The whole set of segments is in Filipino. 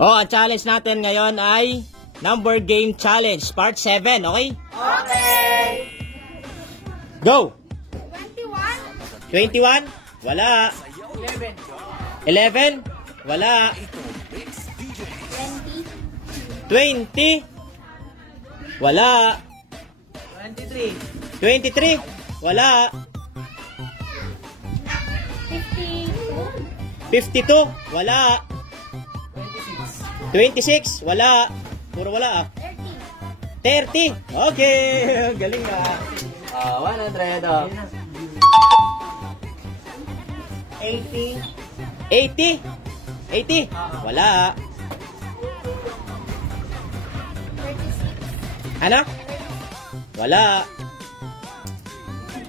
Oh, ang challenge natin ngayon ay number game challenge part 7, okay? Okay. Go. 21. 21? Wala. 11. 11? Wala. 20. 20? Wala. 23. 23? Wala. 52? Wala. 26? Wala. Puro wala ah. 30? Okay. Galing ka. 100 oh. 80. 80? 80? Wala. 36. Ano? Wala.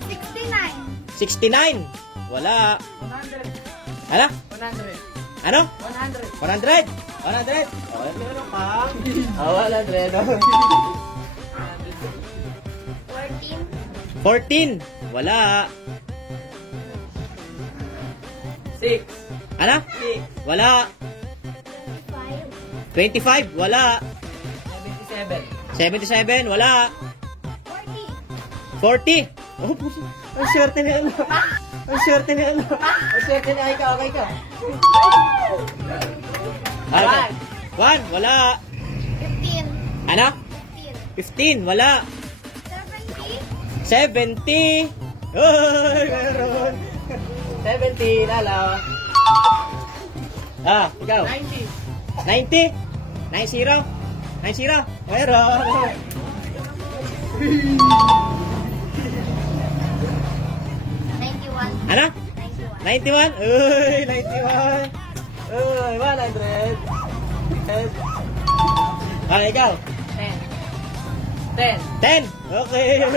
69. 69? Wala. 100. Ano? 100. Ano? 100. 100? 100? Oh, meron ka. 100. 14. 14? Wala. 6. Ano? 6. Wala. 25? Wala. 77. 77? Wala. 40? Oh, ang swerte ni ano. Ang swerte ni ano. Ang swerte ni Aika. Okay ka. 1? Wala. 15. Ano? 15. 15? Wala. 70. 70? Oy, meron. 70, lalo. Ah, ikaw. 90. 90? 90? 90? Meron. 91. Ano? 91. 91? Uy, 91. Uy, 100. Ah, ikaw. 10. 10. 10. Okay. 10.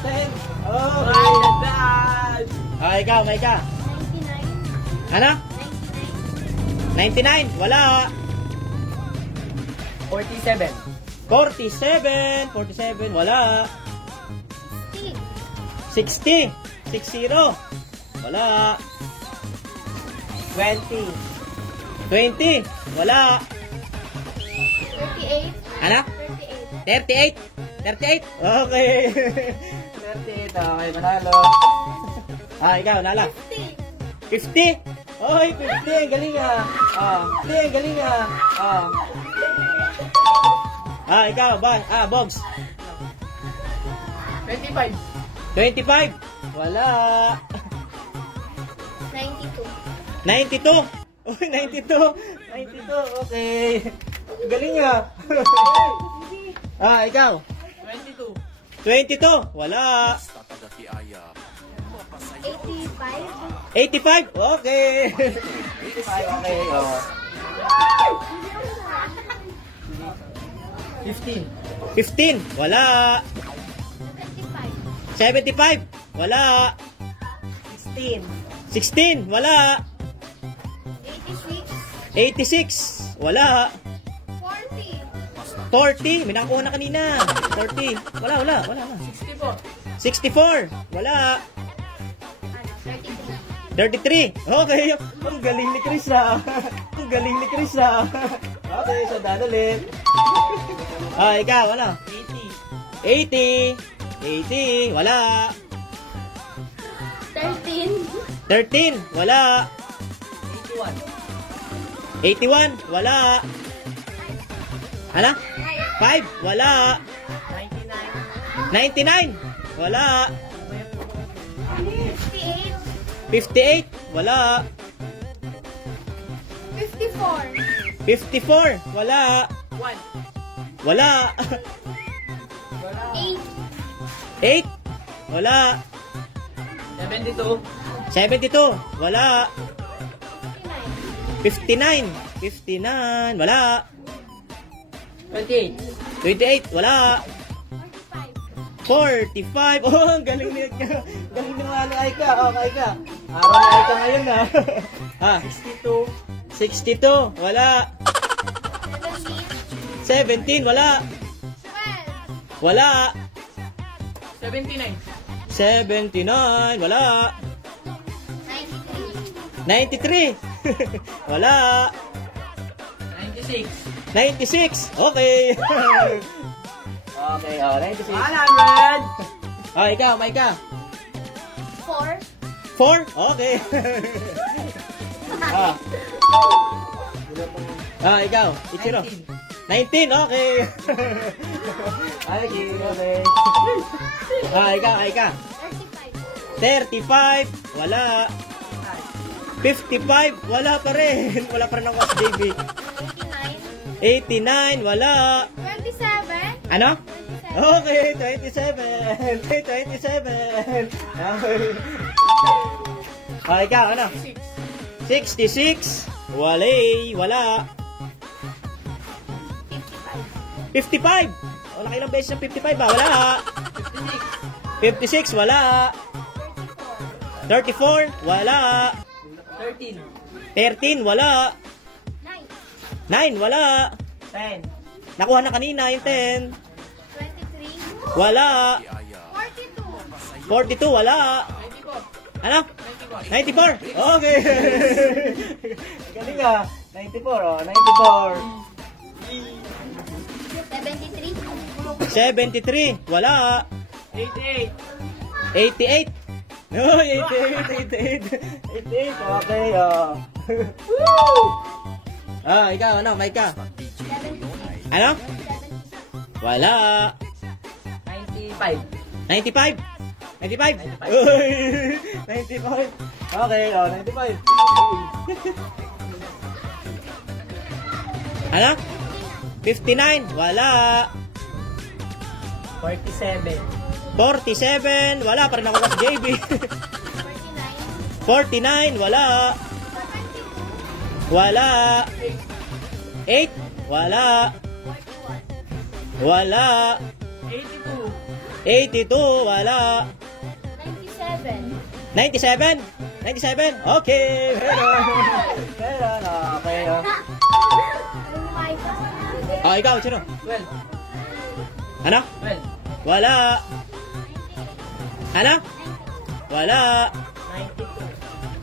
Okay. Ah, ikaw, may ka. 99. Ano? 99. 99? Wala. 47. 47. 47? Wala. 60. 60? Wala. 20. 20? Wala. 38. Ano? 38. 38? 38? Okay. 38. Okay, manalo. Ah, ikaw, nala. 50? 50. Oy, 50. Ang galing ah. Ah, 50. Ang galing ah. Ah. Ah, ikaw, ba? Ah, Bogs. 25. 25? Wala. 92. 92? Uy, 92. 92, okay. Galing ah. Ah, ikaw. 22. 22? Wala. 85. 85? Okay. 85, okay. Oh. 15. 15? Wala. 75? Wala. 16. 16? Wala. 86. 86? Wala. 40. 40? May nakakuha na kanina. 40? Wala. 64. 64? Wala. 33. 33? Okay. Ang galing ni Chris ah. Ang galing ni Chris ah. Okay, so dadalit. Ah, ikaw, ano? 80. 80? 80? Wala. 13. 13? Wala. 81. 81? Wala. Ano? 5? Wala. 99. 99? Wala. 58. 58? Wala. 54. 54? Wala. 1. Wala. 8. 8? Wala. 72. 72? Wala. 59? 59? Wala. 28. 28? Wala. 45? Oh, ang galing ni galing ni mga Aika. Oh, Aika. Araw na Aika ngayon na. Ah, 62. 62? Wala. 17? Wala. 12. Wala. 79. 79? Wala. 93. 93? Wala. 97. 96. 96. Okay. Okay, 96. 100. Ikaw, Maika. 4. 4? Okay. Ikaw, Ichiro. 19, okay. Okay. Ikaw, Aika. 35, wala. 55, wala pa rin. Wala pa rin ako sa JB. 89, wala. 27. Ano? Okay, 27. 27. Okay. Ikaw, ano? 66, wala. 55. Wala kailang beses ng 55 ba? Wala. 56, wala. 34, wala. 13, wala. 9, wala. 10. Nakuha na kanina yung 10. 23. Wala. 42. 42, wala. 94. Ano? 94. Okay. Galing ka. 94, 73. 73, wala. 88. 88. No, 88. Okay, ikaw, ano, Maika? Ano? Wala. 95. 95. 95. Uy, 95. Okay, 95. Ano? 59, wala. 47. 47, wala. Parang ako sa JB. 49, wala. Wala. 8, wala. Wala. 82. 82, wala. 97. 97? 97? Okay. Meron. Okay. Ikaw, sino? 12. Ano? 12. Wala. Ano? Wala.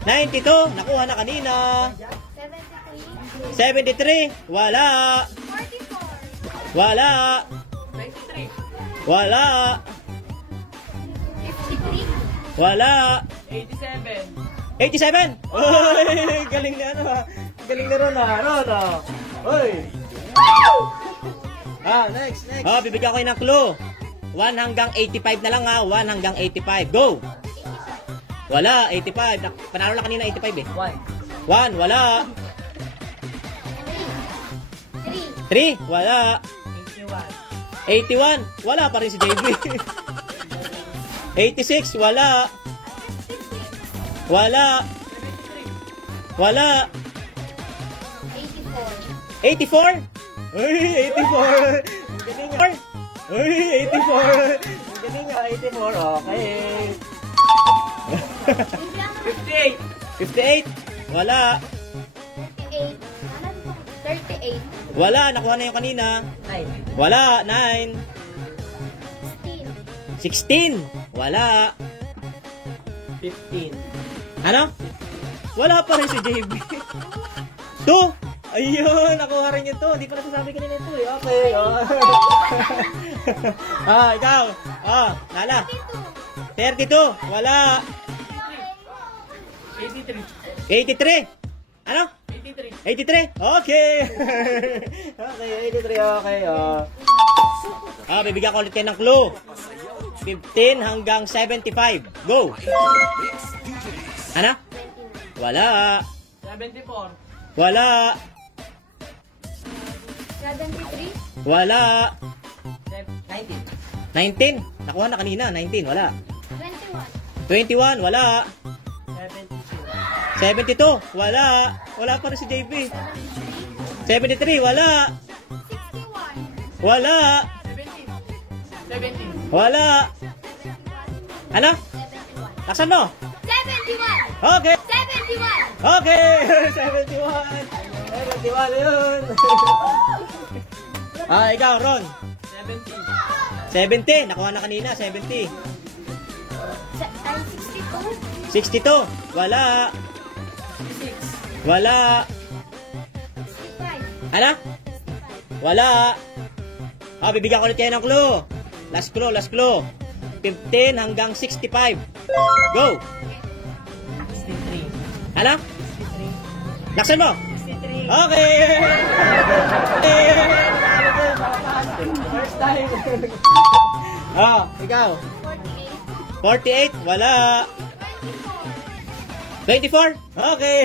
92. 92, nakuha na kanina. 73. 73, wala. 44. Wala. 93. Wala. 53. Wala. 87. 87? Uy, galing na ano ha. Galing na ron ha. Uy. Next. Bibigyan ko yun ng clue. 1 hanggang 85 na lang ha. 1 hanggang 85. Go. Wala, 85. Panalo na kanina 85 eh. 1. 1, wala. 3. 3, wala. 81. 81, wala pa rin si JB. 86, wala. Wala. Wala. 84. 84? Uy, 84. Galing nga. Uy, 84. Galing nga, 84. Okay. 58. 58, wala. 38. Wala, nakuha na yung kanina. 9. Wala, 9. 16, wala. 15. Ano? Wala pa rin si JB. 2. Ayun, nakuha rin yung 2. Hindi pa nasasabi kanina ito eh. Okay. Ikaw. Nala. 32. Wala. 83. 83. Ano? 83. 83. Okay. Okay, 83. Okay. Bibigyan ko ulit kayo ng clue. 15 hanggang 75. Go. Ano? Wala. 74. Wala. 73. Wala. 19. 19. Nakuha na kanina. 19. Wala. 21. 21. Wala. 72. 72. Wala. Wala pa rin si JB. 73. Wala. 61. Wala. 17. Wala. Ano? 71. Nasaan mo? 71. Okay. 71. Okay. 71. 71 yun. Ikaw, Ron. 70. 70. Nakuha na kanina. 70. 62. 62. Wala. 6. Wala. Ano? Wala. Bibigyan ko ulit kayo ng clue. Last clue, last clue. 15 hanggang 65. Go! 63. Ano? 63. Laksan mo! 63. Okay! First time. Ikaw. 48. 48? Wala. 24? Okay.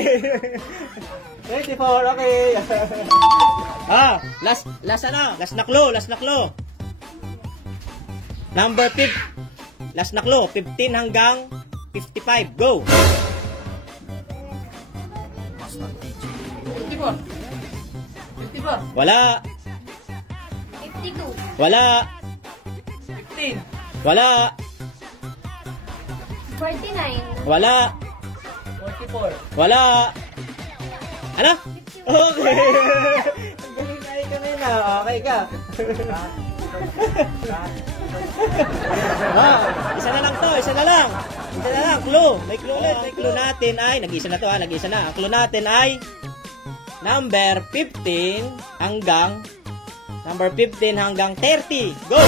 24, okay. Last ano? Last na clue, last na clue. Number 5. Last na clue, 15 hanggang 55. Go. 54. 54. Wala. 52. Wala. 15. Wala. 49. Wala. 44. Wala. Ano? Okay. Ang galing na kanina. Okay ka. Isa na lang to, isa na lang. Isa na lang, clue. May clue ulit. May clue natin ay, nag-isa na to ha, nag-isa na. Ang clue natin ay number 15 hanggang 30. Go!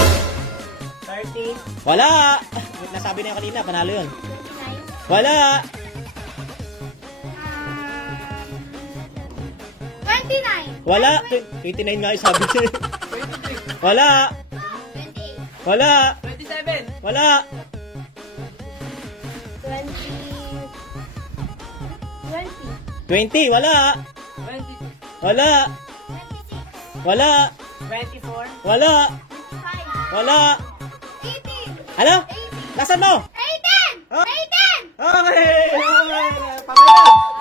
30. Wala. Nasabi na yun kanina, panalo yun. 29. Wala. 29. Wala. 29 nga yung sabi ko. Wala. 28. Wala. 27. Wala. 20. 20. Wala. 20. Wala. 26. Wala. 24. Wala. 25. Wala. 18. Ano? Nasaan mo? 18. 18. Okay. Okay. Pamela.